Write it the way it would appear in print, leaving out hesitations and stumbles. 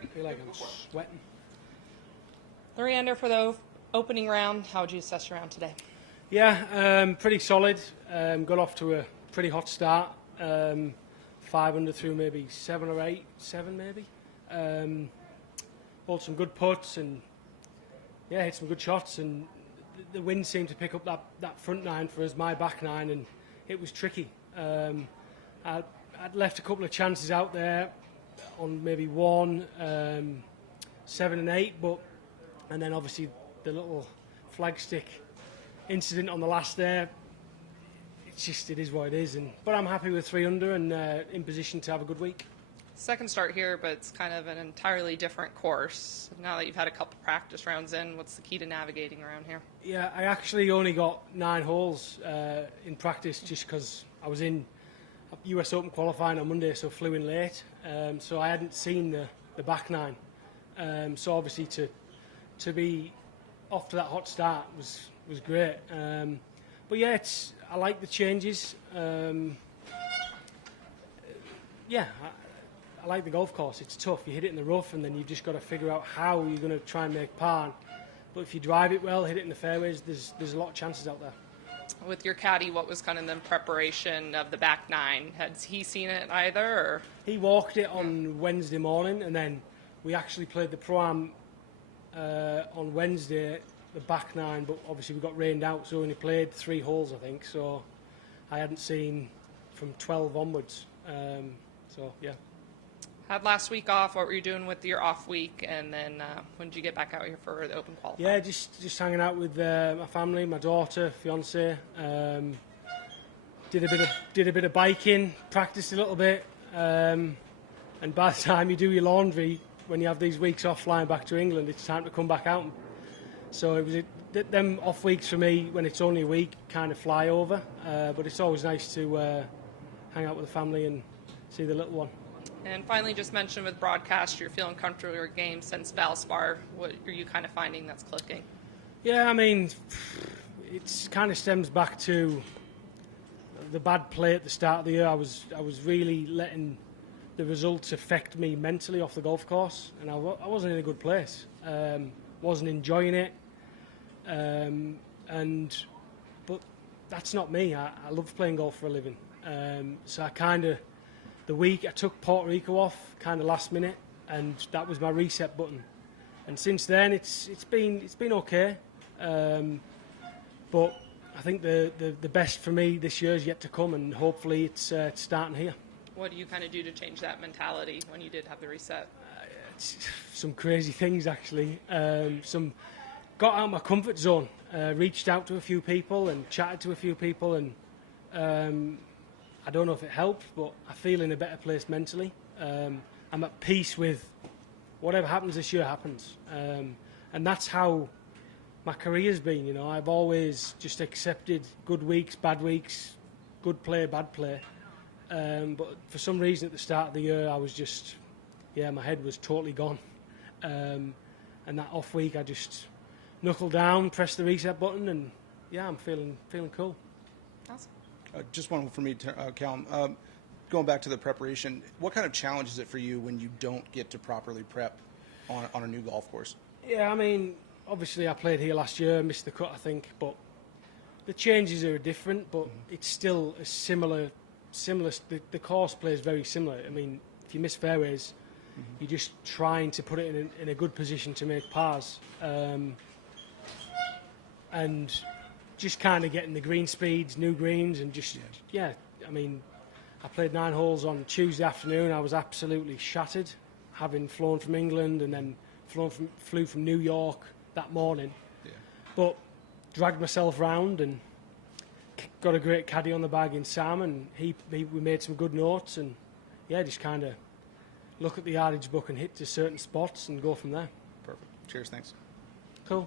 I feel like I'm sweating. 3 under for the opening round. How would you assess your round today? Yeah, pretty solid. Got off to a pretty hot start. 5 under through maybe 7 or 8, 7 maybe. Bowled some good putts and yeah, hit some good shots, and the wind seemed to pick up that front nine for us, my back nine, and it was tricky. I'd left a couple of chances out there on maybe 1, 7 and 8, and then obviously the little flagstick incident on the last there. It is what it is, but I'm happy with 3 under and in position to have a good week. Second start here, but it's kind of an entirely different course. Now that you've had a couple practice rounds in, what's the key to navigating around here? Yeah, I actually only got 9 holes in practice just because I was in US Open qualifying on Monday, so flew in late. So I hadn't seen the back nine. So obviously to be off to that hot start was great. But yeah, I like the changes. I like the golf course. It's tough. You hit it in the rough, and then you've just got to figure out how you're going to try and make par. But if you drive it well, hit it in the fairways, there's a lot of chances out there. With your caddy, what was kind of the preparation of the back nine? Has he seen it either? Or? He walked it on Wednesday morning, and then we actually played the Pro-Am on Wednesday, the back nine, but obviously we got rained out, so we only played 3 holes, I think. So I hadn't seen from 12 onwards. So, yeah. Had last week off. What were you doing with your off week? And then when did you get back out here for the Open qualifying? Yeah, just hanging out with my family, my daughter, fiance. Did a bit of biking, practiced a little bit, and by the time you do your laundry, when you have these weeks off flying back to England, it's time to come back out. So it was them off weeks for me when it's only a week kind of fly over, but it's always nice to hang out with the family and see the little one. And finally, just mentioned with broadcast, you're feeling comfortable with your game since Valspar. What are you kind of finding that's clicking? Yeah, I mean, it kind of stems back to the bad play at the start of the year. I was really letting the results affect me mentally off the golf course, and I wasn't in a good place. Wasn't enjoying it, but that's not me. I love playing golf for a living. So I kind of. The week I took Puerto Rico off kind of last minute, and that was my reset button. And since then, it's been okay. But I think the best for me this year is yet to come, and hopefully it's starting here. What do you kind of do to change that mentality when you did have the reset? Some crazy things actually. Got out of my comfort zone, reached out to a few people and chatted to a few people, and. I don't know if it helped, but I feel in a better place mentally. I'm at peace with whatever happens this year happens. And that's how my career's been, you know. I've always just accepted good weeks, bad weeks, good play, bad play. But for some reason at the start of the year, I was just, my head was totally gone. And that off week, I just knuckled down, pressed the reset button, and I'm feeling cool. Awesome. Just one for me, Callum. Going back to the preparation, what kind of challenge is it for you when you don't get to properly prep on a new golf course? Yeah, I mean, obviously I played here last year, missed the cut, I think, but the changes are different, but it's still a similar. The course plays very similar. I mean, if you miss fairways, you're just trying to put it in a good position to make pars. And just kind of getting the green speeds, new greens, and just, I mean, I played 9 holes on Tuesday afternoon. I was absolutely shattered, having flown from England and then flew from New York that morning. Yeah. But dragged myself round and got a great caddy on the bag in Sam, and we made some good notes, and just kind of look at the yardage book and hit to certain spots and go from there. Perfect. Cheers, thanks. Cool.